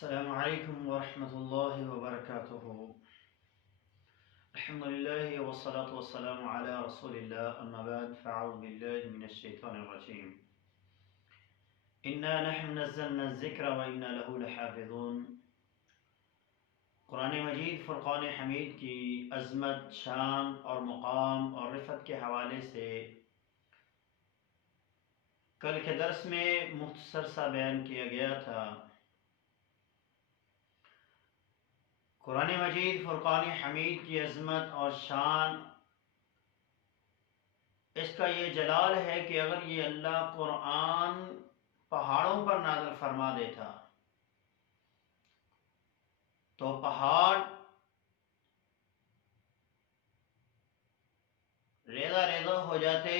السلام علیکم ورحمۃ اللہ وبرکاتہ۔ الحمد للہ والصلاة والسلام علی رسول اللہ، اما بعد فاعوذ باللہ من الشیطان الرجیم۔ انا نحن نزلنا الذکر وانا له لحافظون۔ قرآن مجید فرقان حمید کی عظمت، شان اور مقام اور رفعت کے حوالے سے کل کے درس میں مختصر سا بیان کیا گیا تھا۔ قرآن مجید فرقان حمید کی عظمت اور شان، اس کا یہ جلال ہے کہ اگر یہ اللہ قرآن پہاڑوں پر نازل فرما دیتا تو پہاڑ ریزہ ریزہ ہو جاتے،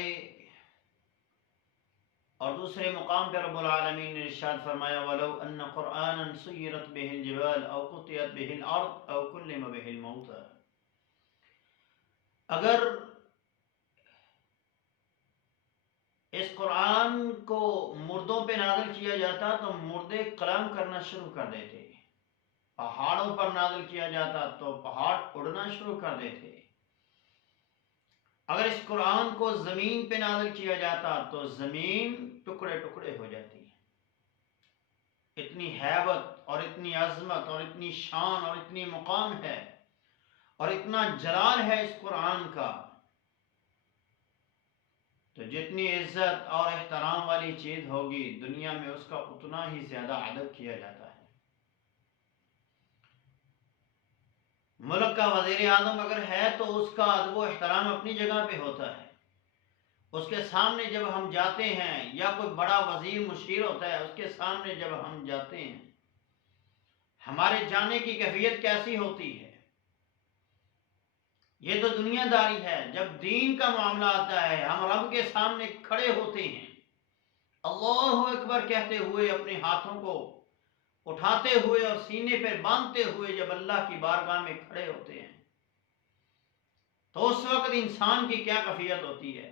اور دوسرے مقام پہ رب العالمین نے ارشاد فرمایا وَلَوْ أَنَّ قُرْآنًا سُيِّرَتْ بِهِ الْجِبَالُ أَوْ قُطِّعَتْ بِهِ الْأَرْضُ أَوْ كُلِّمَ بِهِ الْمَوْتَى۔ اگر اس قرآن کو مردوں پہ نازل کیا جاتا تو مردے کلام کرنا شروع کر دیتے، پہاڑوں پر نازل کیا جاتا تو پہاڑ اڑنا شروع کر دیتے، اگر اس قرآن کو زمین پہ نازل کیا جاتا تو زمین ٹکڑے ٹکڑے ہو جاتی۔ اتنی ہیبت اور اتنی عظمت اور اتنی شان اور اتنی مقام ہے اور اتنا جلال ہے اس قرآن کا، تو جتنی عزت اور احترام والی چیز ہوگی دنیا میں اس کا اتنا ہی زیادہ ادب کیا جاتا ہے۔ ملک کا وزیر اعظم اگر ہے تو اس کا ادب و احترام اپنی جگہ پہ ہوتا ہے، اس کے سامنے جب ہم جاتے ہیں، یا کوئی بڑا وزیر مشیر ہوتا ہے اس کے سامنے جب ہم جاتے ہیں، ہمارے جانے کی کیفیت کیسی ہوتی ہے؟ یہ تو دنیا داری ہے۔ جب دین کا معاملہ آتا ہے ہم رب کے سامنے کھڑے ہوتے ہیں، اللہ اکبر کہتے ہوئے اپنے ہاتھوں کو اٹھاتے ہوئے اور سینے پہ باندھتے ہوئے جب اللہ کی بارگاہ میں کھڑے ہوتے ہیں تو اس وقت انسان کی کیا کیفیت ہوتی ہے؟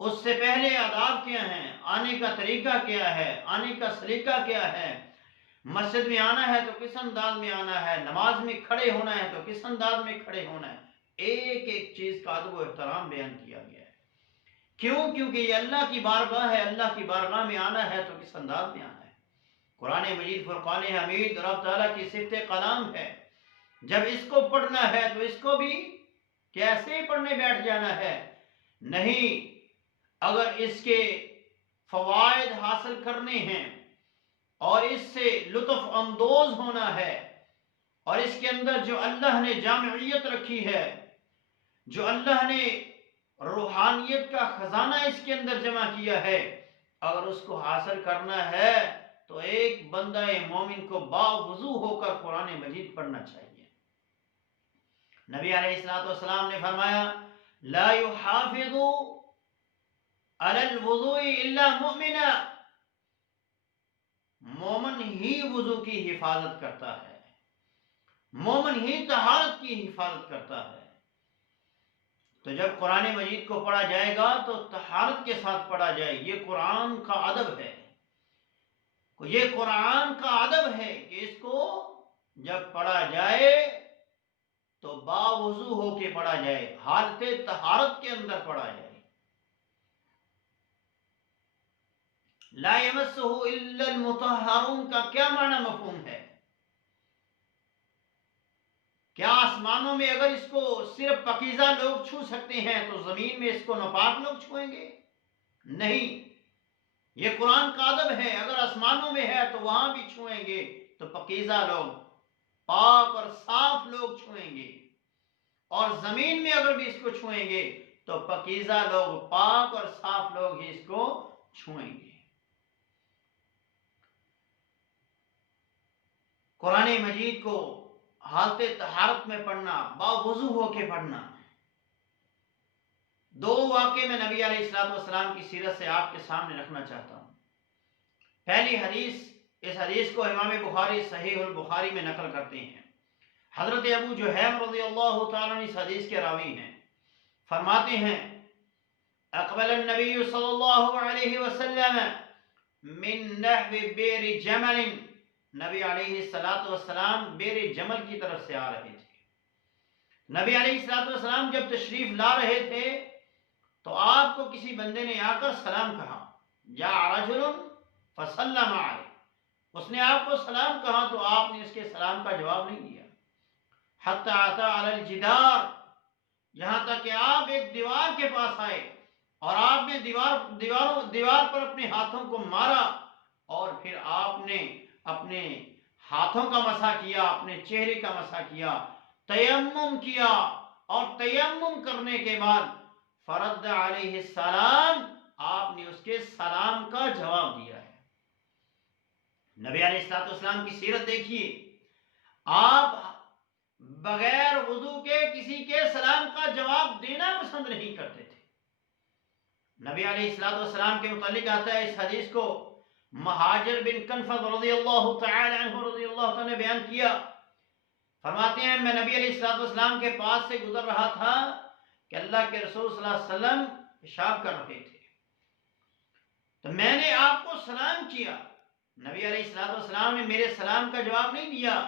اس سے پہلے آداب کیا ہیں، آنے کا طریقہ کیا ہے، آنے کا سلیقہ کیا ہے، مسجد میں آنا ہے تو کس انداز میں آنا ہے، نماز میں کھڑے ہونا ہے تو کس انداز میں کھڑے ہونا ہے، ایک ایک چیز کا ادب و احترام بیان کیا گیا ہے۔ کیوں؟ کیونکہ یہ اللہ کی بارگاہ ہے، اللہ کی بارگاہ میں آنا ہے تو کس انداز میں آنا ہے۔ قرآن مجید فرقان حمید رب تعالیٰ کی صفت کلام ہے، جب اس کو پڑھنا ہے تو اس کو بھی کیسے پڑھنے بیٹھ جانا ہے؟ نہیں، اگر اس کے فوائد حاصل کرنے ہیں اور اس سے لطف اندوز ہونا ہے، اور اس کے اندر جو اللہ نے جامعیت رکھی ہے، جو اللہ نے روحانیت کا خزانہ اس کے اندر جمع کیا ہے، اگر اس کو حاصل کرنا ہے تو ایک بندہ مومن کو باوضو ہو کر قرآن مجید پڑھنا چاہیے۔ نبی علیہ الصلوۃ والسلام نے فرمایا لا يحافظ على الوضوء الا مؤمنا، مومن ہی وضو کی حفاظت کرتا ہے، مومن ہی طہارت کی حفاظت کرتا ہے۔ تو جب قرآن مجید کو پڑھا جائے گا تو طہارت کے ساتھ پڑھا جائے، یہ قرآن کا ادب ہے، یہ قرآن کا ادب ہے کہ اس کو جب پڑھا جائے تو باوضو ہو کے پڑھا جائے، حالت طہارت کے اندر پڑھا جائے۔ لا یمسہ الا المطہرون کا کیا معنی مفہوم ہے؟ کیا آسمانوں میں اگر اس کو صرف پاکیزہ لوگ چھو سکتے ہیں تو زمین میں اس کو ناپاک لوگ چھوئیں گے؟ نہیں، یہ قرآن کا ادب ہے، اگر آسمانوں میں ہے تو وہاں بھی چھوئیں گے تو پاکیزہ لوگ، پاک اور صاف لوگ چھوئیں گے، اور زمین میں اگر بھی اس کو چھوئیں گے تو پاکیزہ لوگ، پاک اور صاف لوگ ہی اس کو چھوئیں گے۔ قرآن مجید کو حالت طہارت میں پڑھنا، باوضو ہو کے پڑھنا۔ دو واقعے میں نبی علیہ الصلوۃ والسلام کی سیرت سے آپ کے سامنے رکھنا چاہتا ہوں۔ پہلی حدیث، اس حدیث کو امام بخاری صحیح البخاری میں نقل کرتے ہیں، حضرت ابو جہیم رضی اللہ تعالیٰ عنہ اس حدیث کے راوی ہیں، فرماتے ہیں اقبل النبی صلی اللہ علیہ وسلم من نحو بیر جمل نبی علیہ الصلوۃ والسلام بیر جمل کی طرف سے آ رہے تھے۔ نبی علیہ الصلوۃ والسلام جب تشریف لا رہے تھے تو آپ کو کسی بندے نے آ کر سلام کہا، جاء رجل فسلم علیہ، اس نے آپ کو سلام کہا تو آپ نے اس کے سلام کا جواب نہیں دیا۔ حتی اتی علی الجدار، یہاں تک کہ آپ ایک دیوار کے پاس آئے اور آپ نے دیوار پر اپنے ہاتھوں کو مارا اور پھر آپ نے اپنے ہاتھوں کا مسح کیا، اپنے چہرے کا مسح کیا، تیمم کیا، اور تیمم کرنے کے بعد فرد علیہ السلام، آپ نے اس کے سلام کا جواب دیا ہے۔ نبی علیہ الصلوۃ والسلام کی سیرت دیکھیے، آپ بغیر وضو کے کسی کے سلام کا جواب دینا پسند نہیں کرتے تھے۔ نبی علیہ الصلوۃ والسلام کے متعلق آتا ہے، اس حدیث کو مہاجر بن کنفض رضی اللہ تعالی عنہ رضی اللہ تعالی نے بیان کیا، فرماتے ہیں میں نبی علیہ الصلوۃ والسلام کے پاس سے گزر رہا تھا کہ اللہ کے رسول صلی اللہ علیہ وسلم پیشاب کر رہے تھے، تو میں نے آپ کو سلام کیا، نبی علیہ الصلوۃ والسلام نے میرے سلام کا جواب نہیں دیا،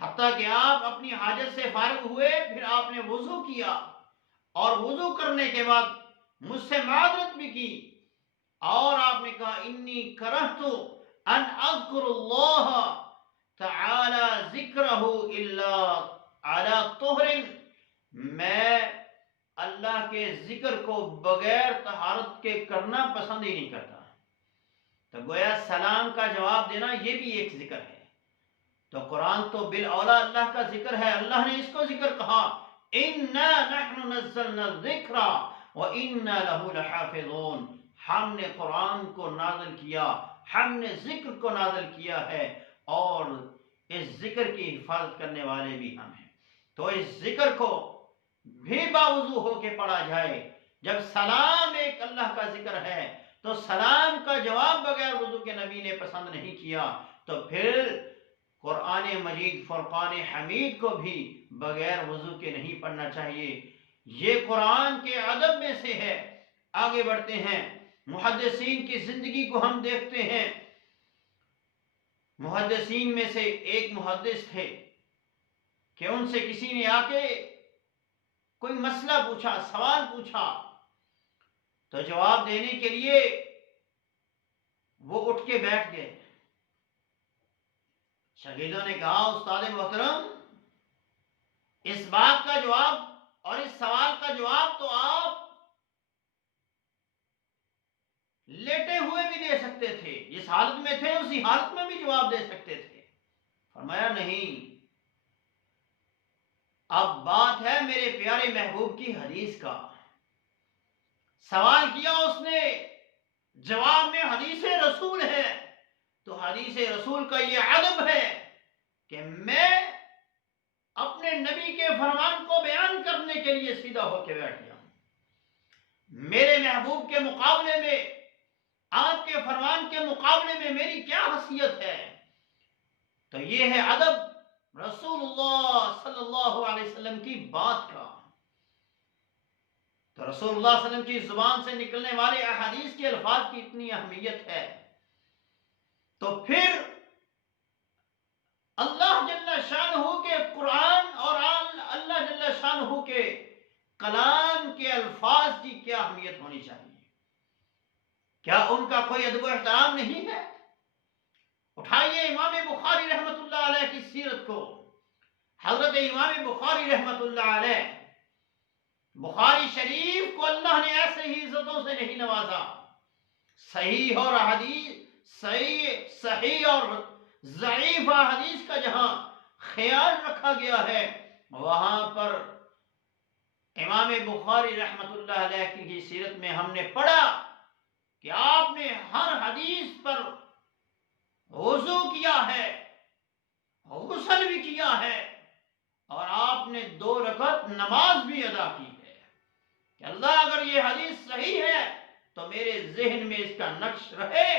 حتیٰ کہ آپ اپنی حاجت سے فارغ ہوئے، پھر آپ نے وضو کیا اور وضو کرنے کے بعد مجھ سے معذرت بھی کی، اور آپ نے کہا انی کرہت ان اذکر اللہ تعالی ذکرہ الا علی طہر، میں اللہ کے ذکر کو بغیر طہارت کے کرنا پسند ہی نہیں کرتا۔ تو گویا سلام کا جواب دینا یہ بھی ایک ذکر ہے۔ تو قرآن تو بالاولا اللہ کا ذکر ہے، اللہ نے اس کو ذکر کہا، اِنَّا نَحْنُ نَزَّلْنَا الذِّكْرَ وَإِنَّا لَهُ لَحَافِظُونَ، ہم نے قرآن کو نازل کیا، ہم نے ذکر کو نازل کیا ہے، اور اس ذکر کی حفاظت کرنے والے بھی ہم ہیں۔ تو اس ذکر کو بھی باوضو ہو کے پڑھا جائے۔ جب سلام ایک اللہ کا ذکر ہے تو سلام کا جواب بغیر وضو کے نبی نے پسند نہیں کیا، تو پھر قرآن مجید فرقان حمید کو بھی بغیر وضو کے نہیں پڑھنا چاہیے۔ یہ قرآن کے ادب میں سے ہے۔ آگے بڑھتے ہیں، محدثین کی زندگی کو ہم دیکھتے ہیں۔ محدثین میں سے ایک محدث تھے کہ ان سے کسی نے آ کے کوئی مسئلہ پوچھا، سوال پوچھا، تو جواب دینے کے لیے وہ اٹھ کے بیٹھ گئے۔ شاگردوں نے کہا استاد محترم، اس بات کا جواب اور اس سوال کا جواب تو آپ لیٹے ہوئے بھی دے سکتے تھے، جس حالت میں تھے اسی حالت میں بھی جواب دے سکتے تھے۔ فرمایا نہیں، اب بات ہے میرے پیارے محبوب کی حدیث کا۔ سوال کیا اس نے، جواب میں حدیث رسول ہے، تو حدیث رسول کا یہ ادب ہے کہ میں اپنے نبی کے فرمان کو بیان کرنے کے لیے سیدھا ہو کے بیٹھ گیا ہوں۔ میرے محبوب کے مقابلے میں، آپ کے فرمان کے مقابلے میں میری کیا حیثیت ہے؟ تو یہ ہے ادب رسول اللہ صلی اللہ علیہ وسلم کی بات کا۔ تو رسول اللہ صلی اللہ علیہ وسلم کی زبان سے نکلنے والے احادیث کے الفاظ کی اتنی اہمیت ہے، تو پھر اللہ جل شانہ کے قرآن اور اللہ جل شانہ کے کلام کے الفاظ کی کیا اہمیت ہونی چاہیے؟ کیا ان کا کوئی ادب و احترام نہیں ہے؟ اٹھائیے امام بخاری رحمت اللہ علیہ کی سیرت کو۔ حضرت امام بخاری رحمت اللہ علیہ، بخاری شریف کو اللہ نے ایسے ہی عزتوں سے نہیں نوازا۔ صحیح اور حدیث، صحیح اور ضعیف حدیث کا جہاں خیال رکھا گیا ہے، وہاں پر امام بخاری رحمت اللہ علیہ کی سیرت میں ہم نے پڑھا کہ آپ نے ہر حدیث پر وضو کیا ہے، غسل بھی کیا ہے، اور آپ نے 2 رکعت نماز بھی ادا کی ہے کہ اللہ اگر یہ حدیث صحیح ہے تو میرے ذہن میں اس کا نقش رہے۔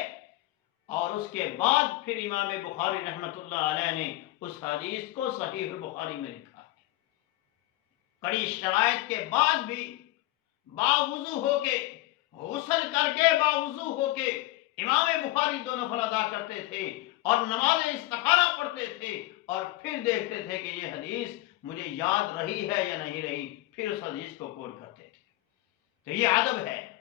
اور اس کے بعد پھر امام بخاری رحمت اللہ علیہ نے اس حدیث کو صحیح البخاری میں لکھا ہے۔ کڑی شرائط کے بعد بھی باوضو ہو کے، غسل کر کے باوضو ہو کے امام بخاری 2 نفل ادا کرتے تھے اور نماز استخارہ پڑھتے تھے اور پھر دیکھتے تھے کہ یہ حدیث مجھے یاد رہی ہے یا نہیں رہی، پھر اس حدیث کو کوٹ کرتے تھے۔ تو یہ ادب ہے۔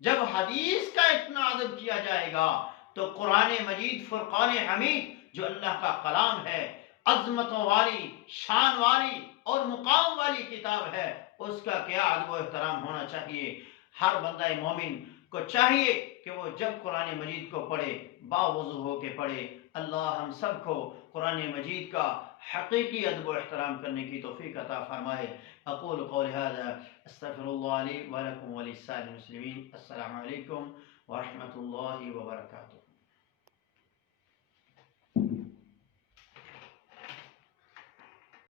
جب حدیث کا اتنا ادب کیا جائے گا تو قرآن مجید فرقان حمید جو اللہ کا کلام ہے، عظمتوں والی، شان والی اور مقام والی کتاب ہے، اس کا کیا ادب و احترام ہونا چاہیے۔ ہر بندہ مومن کو چاہیے کہ وہ جب قرآن مجید کو پڑھے باوضو ہو کے پڑھے۔ اللہ ہم سب کو قرآن مجید کا حقیقی ادب و احترام کرنے کی توفیق عطا فرمائے۔ اقول قول هذا استغفر الله لي ولكم ولسائر المسلمين۔ السلام علیکم ورحمۃ اللہ وبرکاتہ۔